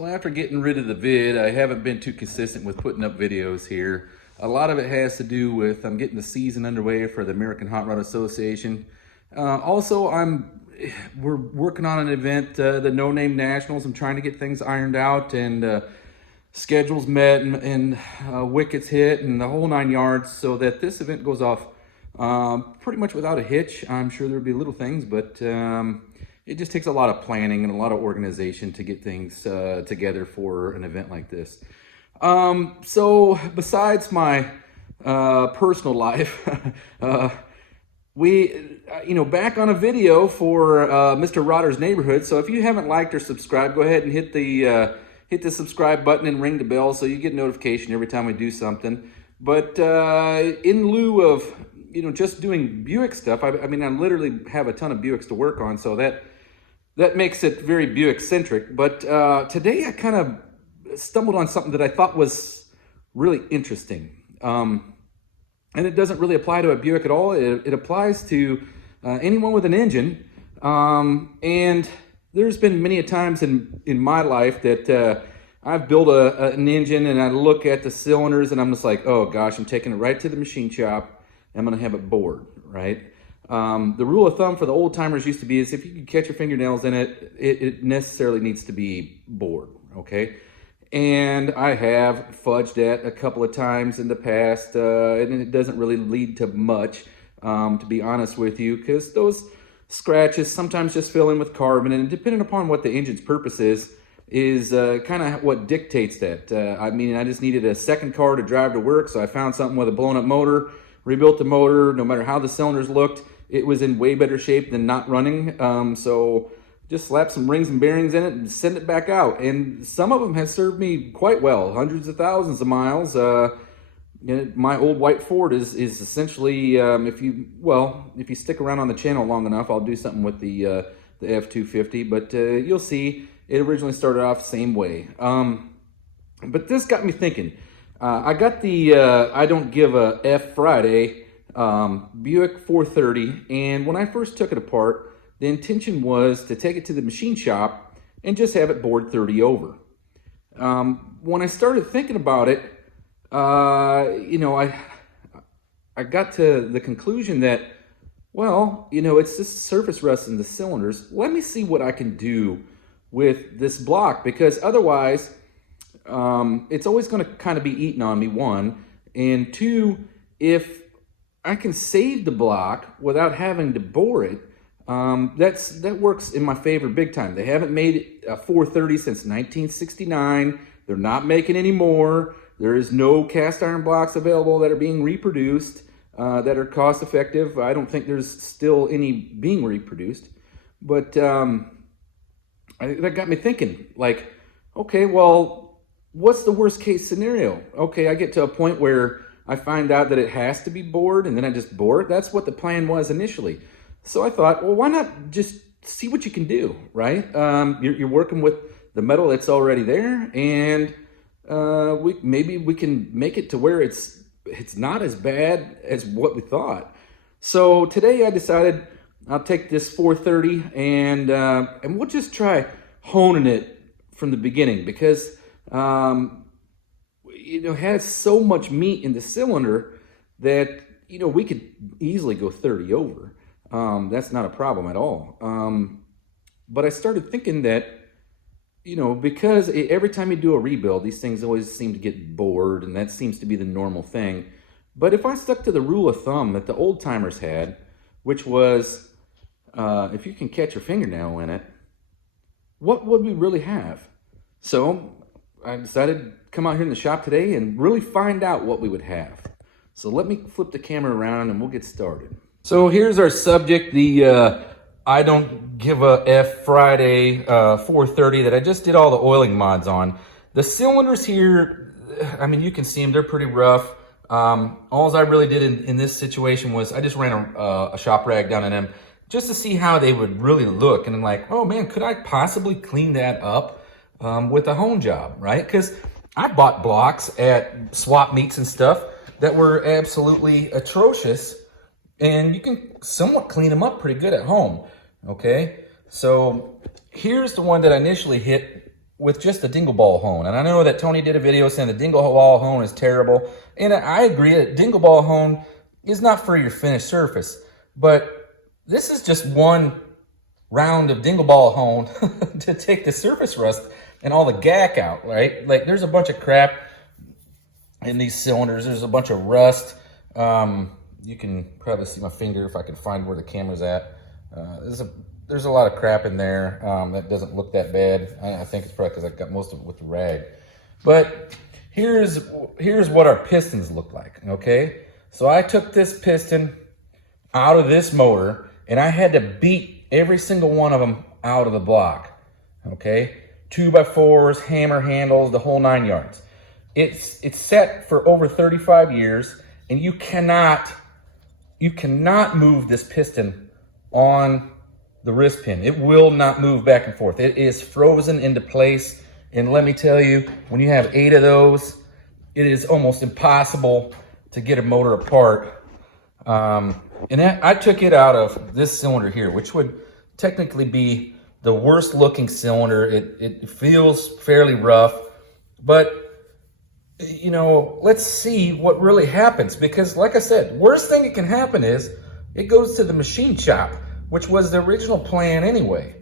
So after getting rid of the vid, I haven't been too consistent with putting up videos here. A lot of it has to do with I'm getting the season underway for the American Hot Rod Association. We're working on an event, the No Name Nationals. I'm trying to get things ironed out and schedules met and wickets hit and the whole 9 yards, so that this event goes off pretty much without a hitch. I'm sure there'll be little things, but it just takes a lot of planning and a lot of organization to get things together for an event like this. So besides my personal life, back on a video for Mr. Rodder's Neighborhood. So if you haven't liked or subscribed, go ahead and hit the subscribe button and ring the bell so you get notification every time we do something. But in lieu of just doing Buick stuff, I literally have a ton of Buicks to work on, so that makes it very Buick-centric. But today I kind of stumbled on something that I thought was really interesting. And it doesn't really apply to a Buick at all. It applies to anyone with an engine. And there's been many a times in my life that I've built an engine and I look at the cylinders and I'm just like, oh gosh, I'm taking it right to the machine shop. I'm going to have it bored, right? The rule of thumb for the old timers used to be is if you can catch your fingernails in it, it necessarily needs to be bored, okay? And I have fudged that a couple of times in the past, and it doesn't really lead to much, to be honest with you, because those scratches sometimes just fill in with carbon, and depending upon what the engine's purpose is kind of what dictates that. I just needed a second car to drive to work, so I found something with a blown up motor, rebuilt the motor. No matter how the cylinders looked, it was in way better shape than not running. So just slap some rings and bearings in it and send it back out. And some of them have served me quite well, hundreds of thousands of miles. My old white Ford is essentially, if you stick around on the channel long enough, I'll do something with the F-250, but you'll see it originally started off the same way. But this got me thinking. I got the I Don't Give a F Friday Buick 430, and when I first took it apart, the intention was to take it to the machine shop and just have it bored 30 over. When I started thinking about it, I got to the conclusion that, it's just surface rust in the cylinders. Let me see what I can do with this block, because otherwise, it's always going to kind of be eating on me, one. And two, if I can save the block without having to bore it, that works in my favor big time. They haven't made a 430 since 1969. They're not making any more. There is no cast iron blocks available that are being reproduced that are cost effective. I don't think there's still any being reproduced. But that got me thinking, like, okay, well, what's the worst case scenario? Okay, I get to a point where I find out that it has to be bored and then I just bore it. That's what the plan was initially. So I thought, well, why not just see what you can do, right? You're working with the metal that's already there, and maybe we can make it to where it's not as bad as what we thought. So today I decided I'll take this 430 and we'll just try honing it from the beginning, because it has so much meat in the cylinder that we could easily go 30 over. That's not a problem at all. But I started thinking that, because every time you do a rebuild, these things always seem to get bored, and that seems to be the normal thing. But if I stuck to the rule of thumb that the old timers had, which was, if you can catch your fingernail in it, what would we really have? So I decided to come out here in the shop today and really find out what we would have. So let me flip the camera around and we'll get started. So here's our subject, the I Don't Give a F Friday 430 that I just did all the oiling mods on. The cylinders here, you can see them, they're pretty rough. All I really did in this situation was I just ran a shop rag down on them just to see how they would really look. And I'm like, oh man, could I possibly clean that up with a hone job, right? Because I bought blocks at swap meets and stuff that were absolutely atrocious, and you can somewhat clean them up pretty good at home, okay? So here's the one that I initially hit with just the dingle ball hone. And I know that Tony did a video saying the dingle ball hone is terrible. And I agree that dingle ball hone is not for your finished surface. But this is just one round of dingle ball hone to take the surface rust and all the gack out, right? Like there's a bunch of crap in these cylinders. There's a bunch of rust. You can probably see my finger if I can find where the camera's at. There's a lot of crap in there that doesn't look that bad. I think it's probably because I got most of it with the rag. But here's what our pistons look like, okay? So I took this piston out of this motor, and I had to beat every single one of them out of the block, okay? 2x4s, hammer handles, the whole 9 yards. It's set for over 35 years, and you cannot move this piston on the wrist pin. It will not move back and forth. It is frozen into place. And let me tell you, when you have 8 of those, it is almost impossible to get a motor apart. I took it out of this cylinder here, which would technically be the worst looking cylinder. It feels fairly rough, but you know, let's see what really happens, because like I said, worst thing that can happen is it goes to the machine shop, which was the original plan anyway.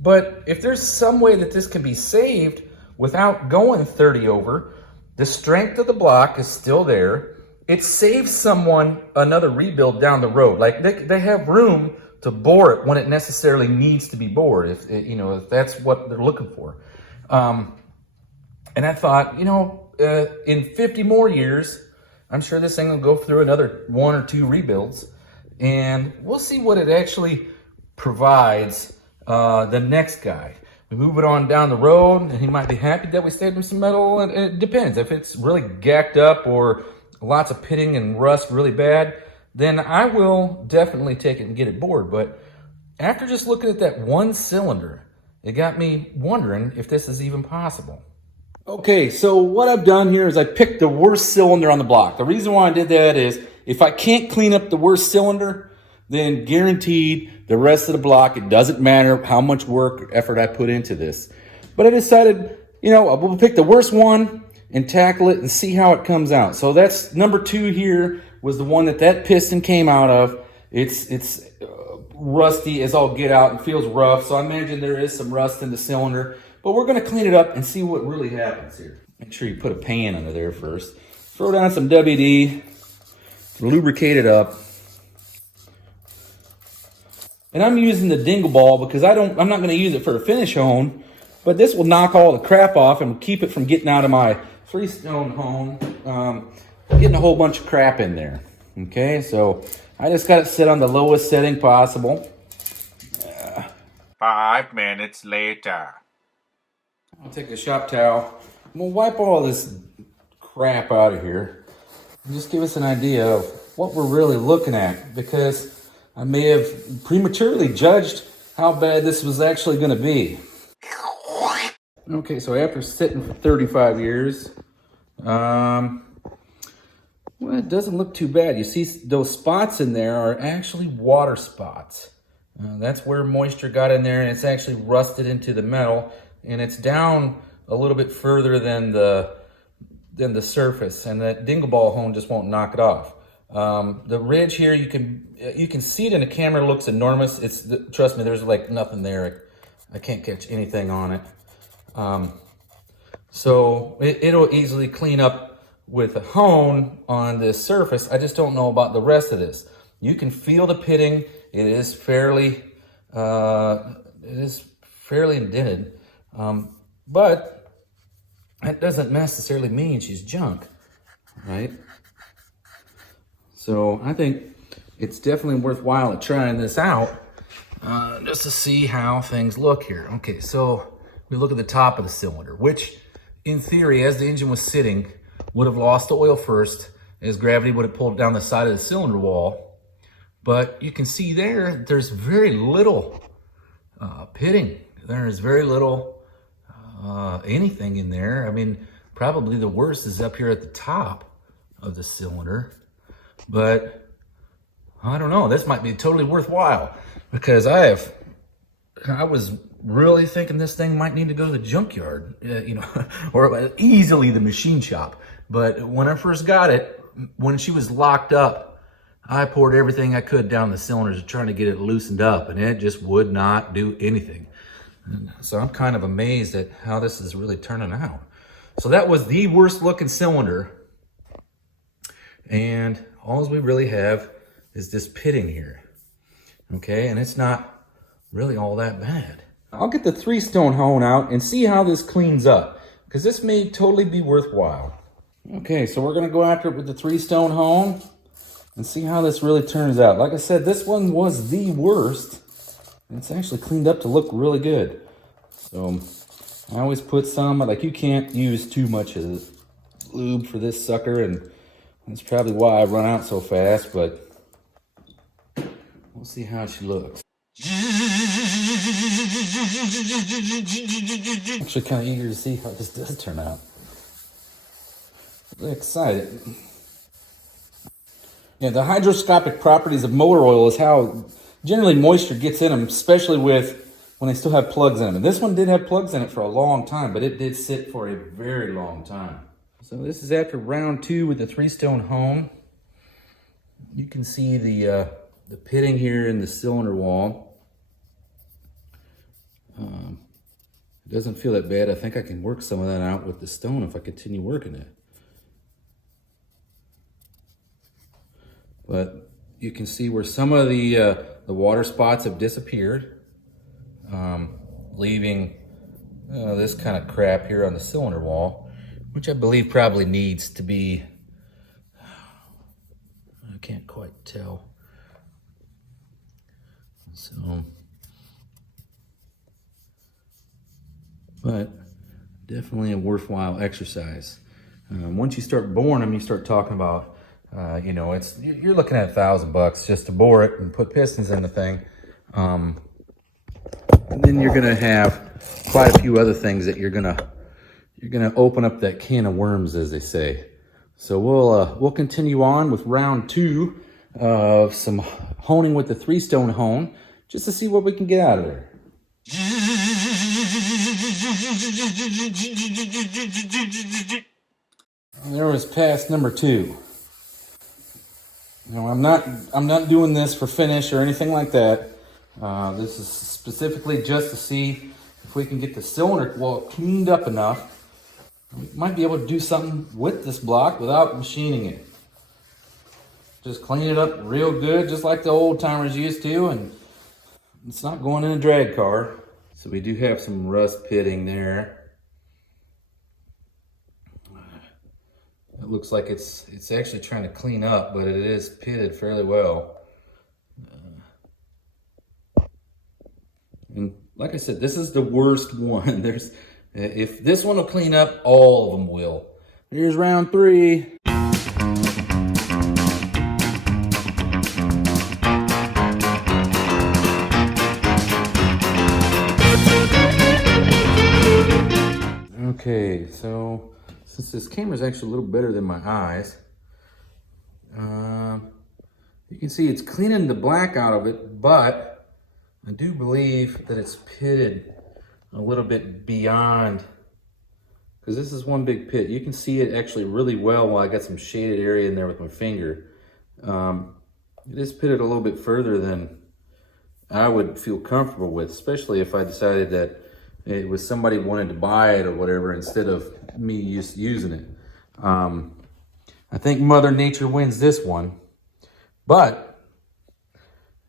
But if there's some way that this can be saved without going 30 over, the strength of the block is still there. It saves someone another rebuild down the road. Like they have room to bore it when it necessarily needs to be bored, if that's what they're looking for. And I thought, in 50 more years, I'm sure this thing will go through another 1 or 2 rebuilds, and we'll see what it actually provides the next guy. We move it on down the road, and he might be happy that we saved him some metal. And it depends. If it's really gacked up or lots of pitting and rust really bad, then I will definitely take it and get it bored. But after just looking at that one cylinder, it got me wondering if this is even possible. Okay, so what I've done here is I picked the worst cylinder on the block. The reason why I did that is if I can't clean up the worst cylinder, then guaranteed the rest of the block, it doesn't matter how much work or effort I put into this. But I decided, we'll pick the worst one and tackle it and see how it comes out. So that's number 2 here, was the one that piston came out of. It's rusty as all get out and feels rough. So I imagine there is some rust in the cylinder. But we're going to clean it up and see what really happens here. Make sure you put a pan under there first. Throw down some WD. Lubricate it up. And I'm using the dingle ball because I'm not going to use it for a finish hone. But this will knock all the crap off and keep it from getting out of my freestone hone. Getting a whole bunch of crap in there. Okay, so I just got it set on the lowest setting possible. 5 minutes later. I'll take a shop towel. I'm going to wipe all this crap out of here and just give us an idea of what we're really looking at, because I may have prematurely judged how bad this was actually going to be. Okay, so after sitting for 35 years, well, it doesn't look too bad. You see those spots in there are actually water spots. That's where moisture got in there, and it's actually rusted into the metal. And it's down a little bit further than the surface, and that dingle ball hone just won't knock it off. The ridge here, you can see it in the camera. It looks enormous. Trust me, there's like nothing there. I can't catch anything on it. So it'll easily clean up with a hone on this surface. I just don't know about the rest of this. You can feel the pitting. It is fairly indented. But that doesn't necessarily mean she's junk, right? So I think it's definitely worthwhile trying this out just to see how things look here. Okay, so we look at the top of the cylinder, which in theory, as the engine was sitting, would have lost the oil first, as gravity would have pulled down the side of the cylinder wall. But you can see there's very little pitting. There's very little anything in there. I mean, probably the worst is up here at the top of the cylinder. But I don't know, this might be totally worthwhile, because I was really thinking this thing might need to go to the junkyard, or easily the machine shop. But when I first got it, when she was locked up, I poured everything I could down the cylinders trying to get it loosened up, and it just would not do anything. And so I'm kind of amazed at how this is really turning out. So that was the worst looking cylinder. And all we really have is this pitting here. Okay, and it's not really all that bad. I'll get the 3-stone hone out and see how this cleans up, because this may totally be worthwhile. Okay, so we're gonna go after it with the 3-stone hone and see how this really turns out. Like I said, this one was the worst. It's actually cleaned up to look really good. So I always put some, like you can't use too much of lube for this sucker, and that's probably why I run out so fast, but we'll see how she looks. Actually kind of eager to see how this does turn out. Really excited. Yeah, the hydroscopic properties of motor oil is how generally moisture gets in them, especially when they still have plugs in them. And this one did have plugs in it for a long time, but it did sit for a very long time. So this is after round 2 with the 3-stone hone. You can see the pitting here in the cylinder wall. It doesn't feel that bad. I think I can work some of that out with the stone if I continue working it. But you can see where some of the water spots have disappeared, leaving this kind of crap here on the cylinder wall, which I believe probably needs to be, I can't quite tell. So, but definitely a worthwhile exercise. Once you start boring them, you start talking about, you're looking at $1,000 just to bore it and put pistons in the thing. And then you're gonna have quite a few other things that you're gonna open up that can of worms, as they say. So we'll continue on with round 2 of some honing with the 3-stone hone, just to see what we can get out of there. There was pass number 2. Now I'm not doing this for finish or anything like that. This is specifically just to see if we can get the cylinder wall cleaned up enough. We might be able to do something with this block without machining it. Just clean it up real good, just like the old timers used to, and it's not going in a drag car. So we do have some rust pitting there. It looks like it's actually trying to clean up, but it is pitted fairly well. And like I said, this is the worst one. If this one will clean up, all of them will. Here's round 3. Okay, so since this camera is actually a little better than my eyes, you can see it's cleaning the black out of it, but I do believe that it's pitted a little bit beyond, because this is one big pit. You can see it actually really well while I got some shaded area in there with my finger. It is pitted a little bit further than I would feel comfortable with, especially if I decided that it was somebody wanted to buy it or whatever instead of me just using it. I think Mother Nature wins this one. But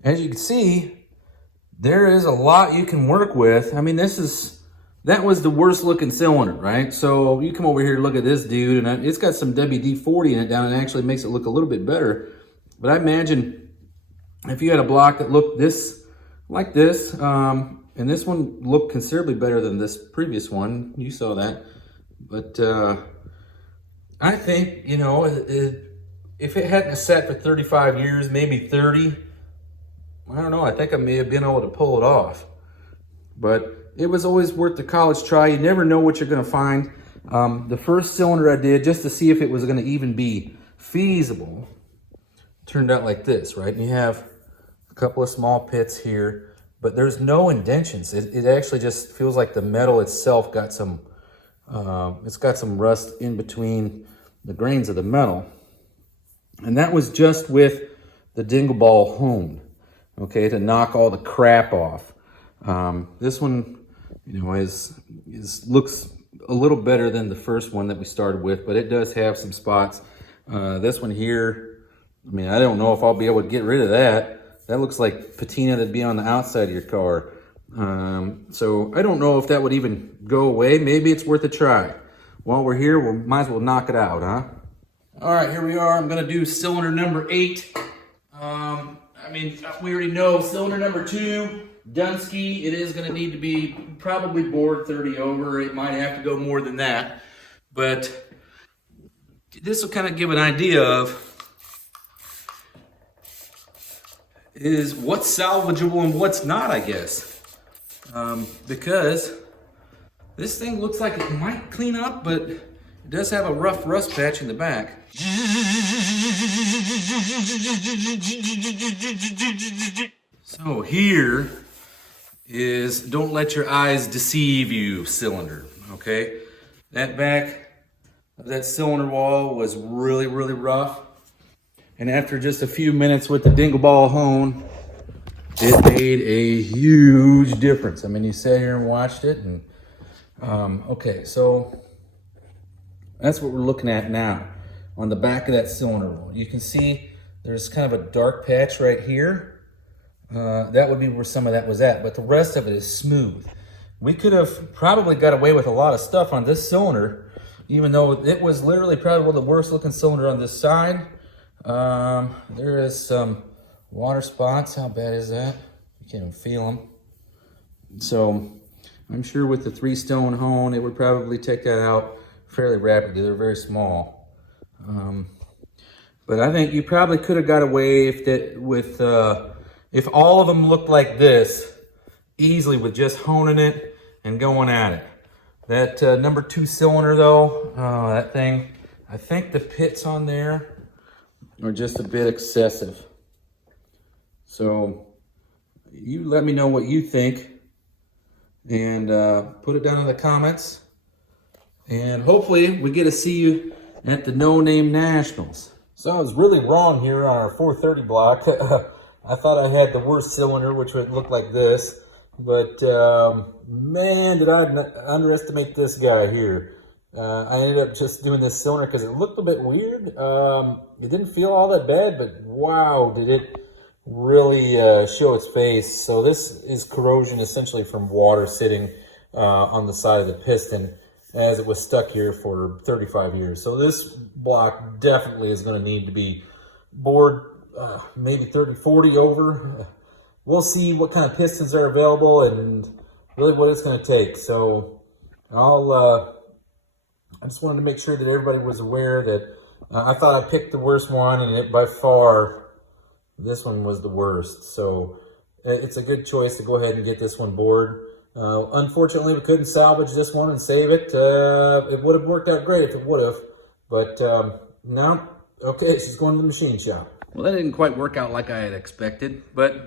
as you can see, there is a lot you can work with. I mean, that was the worst looking cylinder, right? So you come over here and look at this dude, and it's got some WD-40 in it down, and it actually makes it look a little bit better. But I imagine if you had a block that looked like this, and this one looked considerably better than this previous one. You saw that. But I think, if it hadn't sat for 35 years, maybe 30, I don't know, I think I may have been able to pull it off. But it was always worth the college try. You never know what you're going to find. The first cylinder I did, just to see if it was going to even be feasible, turned out like this, right? And you have a couple of small pits here. but there's no indentions. It actually just feels like the metal itself got some, it's got some rust in between the grains of the metal. And that was just with the dingle ball hone, okay, to knock all the crap off. This one, you know, looks a little better than the first one that we started with, but it does have some spots. This one here, I mean, I don't know if I'll be able to get rid of that. That looks like patina that'd be on the outside of your car. So I don't know if that would even go away. Maybe it's worth a try. While we're here, we might as well knock it out, huh? All right, here we are. I'm gonna do cylinder number 8. I mean, we already know cylinder number 2, Dunsky. It is gonna need to be probably bored 30 over. It might have to go more than that, but this will kind of give an idea of is what's salvageable and what's not, I guess. Because this thing looks like it might clean up, but it does have a rough rust patch in the back. So here is don't let your eyes deceive you cylinder, okay? That back of that cylinder wall was really, really rough. And after just a few minutes with the dingle ball hone, it made a huge difference. I mean, you sat here and watched it, and okay, so that's what we're looking at now on the back of that cylinder wall. You can see there's kind of a dark patch right here. That would be where some of that was at, but the rest of it is smooth. We could have probably got away with a lot of stuff on this cylinder, even though it was literally probably the worst looking cylinder on this side. There is some water spots. How bad is that? You can't even feel them. So I'm sure with the 3-stone hone, it would probably take that out fairly rapidly. They're very small. But I think you probably could have got away if all of them looked like this easily with just honing it and going at it. That number 2 cylinder though, that thing, I think the pits on there are just a bit excessive. So you let me know what you think and put it down in the comments. And hopefully we get to see you at the No Name Nationals. So I was really wrong here on our 430 block. I thought I had the worst cylinder, which would look like this. But man, did I underestimate this guy here. I ended up just doing this cylinder because it looked a bit weird. It didn't feel all that bad, but wow, did it really show its face. So this is corrosion essentially from water sitting on the side of the piston as it was stuck here for 35 years. So this block definitely is going to need to be bored maybe 30, 40 over. We'll see what kind of pistons are available and really what it's going to take. So I just wanted to make sure that everybody was aware that I thought I picked the worst one, and by far, this one was the worst. So it's a good choice to go ahead and get this one bored. Unfortunately, we couldn't salvage this one and save it. It would have worked out great if it would have, but no. Okay, she's going to the machine shop. Well, that didn't quite work out like I had expected,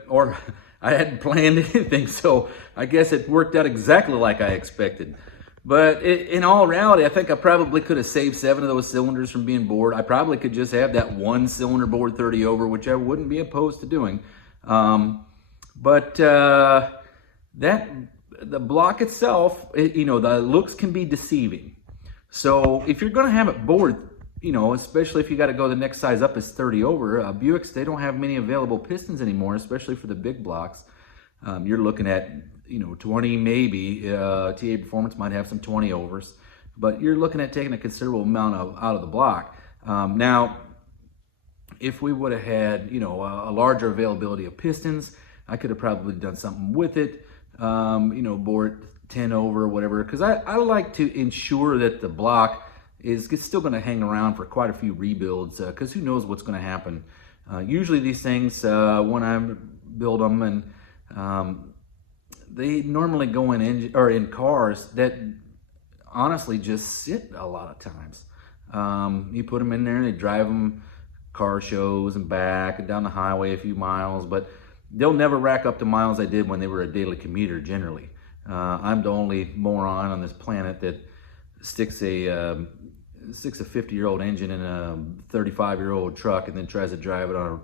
or I hadn't planned anything, so I guess it worked out exactly like I expected. But in all reality, I think I probably could have saved 7 of those cylinders from being bored. I probably could just have that 1 cylinder bored 30 over, which I wouldn't be opposed to doing. The block itself, the looks can be deceiving. So if you're going to have it bored, especially if you got to go the next size up is 30 over, Buicks, they don't have many available pistons anymore, especially for the big blocks. You're looking at 20 maybe. TA Performance might have some 20 overs, but you're looking at taking a considerable amount out of the block. Now, if we would have had a larger availability of pistons, I could have probably done something with it. Bored 10 over or whatever, because I like to ensure that the block is still going to hang around for quite a few rebuilds, because who knows what's going to happen. Usually these things, when I build them, and they normally go in cars that honestly just sit a lot of times. You put them in there and they drive them car shows and back and down the highway a few miles, but they'll never rack up the miles I did when they were a daily commuter generally. I'm the only moron on this planet that sticks a 50-year-old engine in a 35-year-old truck and then tries to drive it on a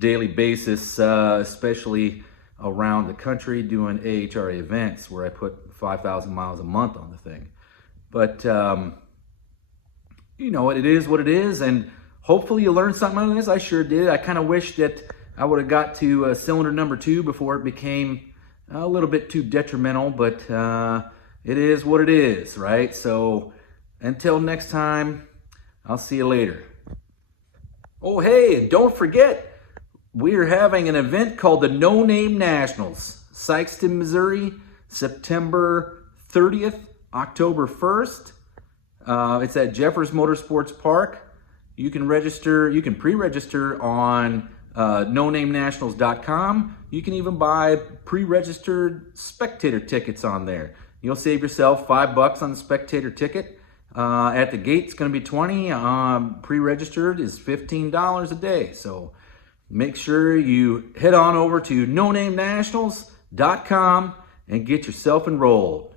daily basis, especially around the country doing AHRA events where I put 5,000 miles a month on the thing. But you know, it is what it is, and hopefully you learned something out of this. I sure did. I kind of wish that I would have got to cylinder number 2 before it became a little bit too detrimental, but it is what it is, right? So until next time, I'll see you later. Oh, hey, and don't forget, we're having an event called the No Name Nationals, Sykeston, Missouri, September 30th, October 1st. It's at Jeffers Motorsports Park. You can pre-register on nonamenationals.com. You can even buy pre-registered spectator tickets on there. You'll save yourself $5 on the spectator ticket. At the gate, it's going to be $20. Pre-registered is $15 a day. So make sure you head on over to nonamenationals.com and get yourself enrolled.